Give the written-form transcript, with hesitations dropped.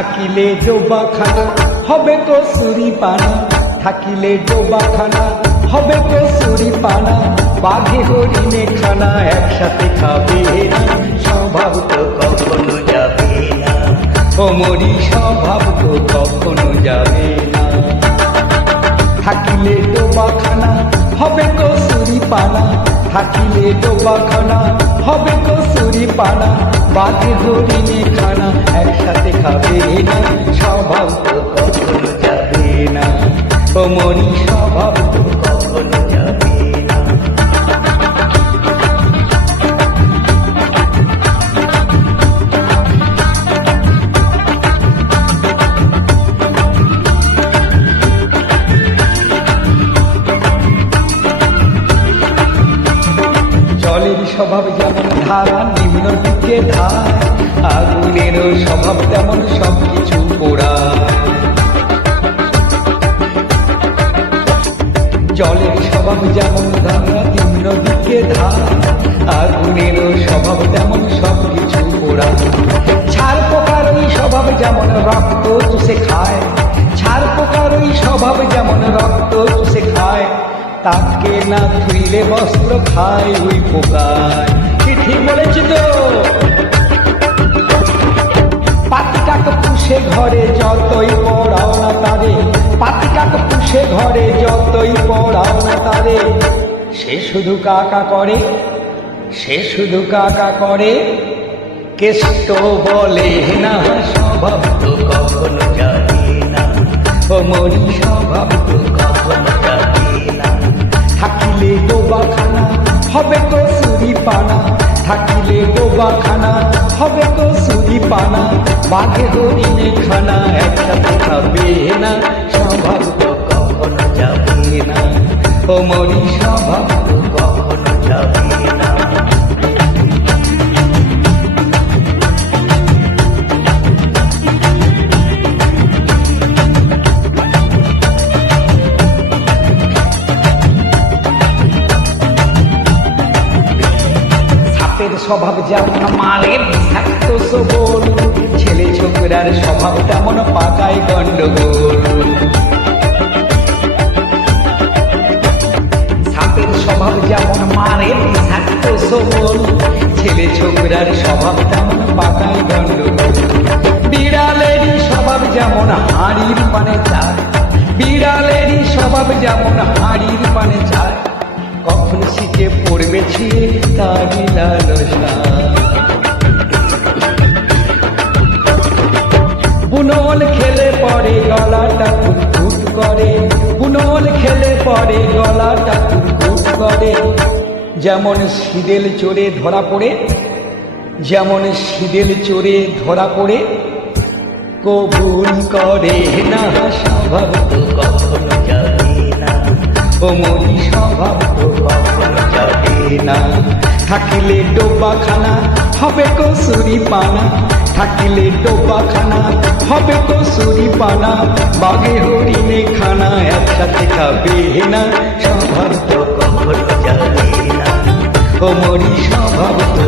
থাকিলে ডোবাখানা হবে কসুরি পানা, থাকিলে ডোবাখানা হবে কসুরি পানা। বাঘে হরিণে খানা একসাথে খাবে না, স্বভাব তো কখনো যাবে না। ও মরি স্বভাব তো কখনো যাবে না। থাকিলে ডোবাখানা হবে কসুরি পানা, থাকিলে ডোবাখানা হবে কসুরি পানা। বাঘে হরিণে খানা একসাথে খাবে না, স্বভাব তো কখনো যাবে না। ও মরি স্বভাব তো কখনো যাবে না। জলের স্বভাব যেমন ধারা নিম্ন দিকে ধার, আগুনেরও স্বভাব তেমন সবকিছু পোড়া। জলের স্বভাব যেমন ধারা নিম্ন দিকে ধার, আগুনেরও স্বভাব তেমন সবকিছু পোড়া। ছাড় পোকার ওই স্বভাব যেমন রক্ত চুষে খায়, ছাড় পোকার ওই স্বভাব যেমন রক্ত চুষে খায়। তাকে না ধুইলে বস্ত্র খায় ওই পোকায়। কি ঠিক বলেছি তো? পাতিকাক পুষে ঘরে যতই পড়াও না তারে, পাতিকাক পুষে ঘরে যতই পড়াও না তারে। সে শুধু কাকা করে, সে শুধু কাকা করে। কেষ্ট বলে না স্বভাব তো কখনো যাবে না। ও মরি স্বভাব তো কখনো যাবে না। থাকিলে ডোবাখানা হবে কসুরি পানা, থাকিলে ডোবাখানা হবে কসুরি পানা। বাঘে হরিণে খানা একসাথে খাবে না, স্বভাব তো কখনো যাবে না। ও মরি স্বভাব তো কখনো যাবে না। স্বভাব যেমন মারের বিষাক্ত সবল, ছেলে ছোকরার স্বভাব তেমন পাকায় গন্ডগোল। সাপের স্বভাব যেমন মারের বিষাক্ত সবল, ছেলে ছোকরার স্বভাব তেমন পাকায় গন্ডগোল। বিড়ালেরই স্বভাব যেমন হাঁড়ির পানে চায়, বিড়ালেরই স্বভাব যেমন হাঁড়ির পানে চায়। কখন শিখে পড়বে ছিঁড়ে তারি লালসা। বুনল খেলে পরে গলাটা কুটকুট করে, বুনল খেলে পরে গলাটা কুটকুট করে। যেমন সিদেল চোরে ধরা পড়ে, যেমন সিদেল চোরে ধরা পড়ে। কবুল করে না স্বভাব তো কখনো যাবে না। ও মরি স্বভাব তো কখনো যাবে না। থাকিলে ডোবাখানা হবে কসুরি পানা, থাকিলে ডোবাখানা হবে কসুরি পানা। বাঘে হরিণে খানা একসাথে খাবে না, স্বভাব তো কখনো যাবে না। ও মরি স্বভাব তো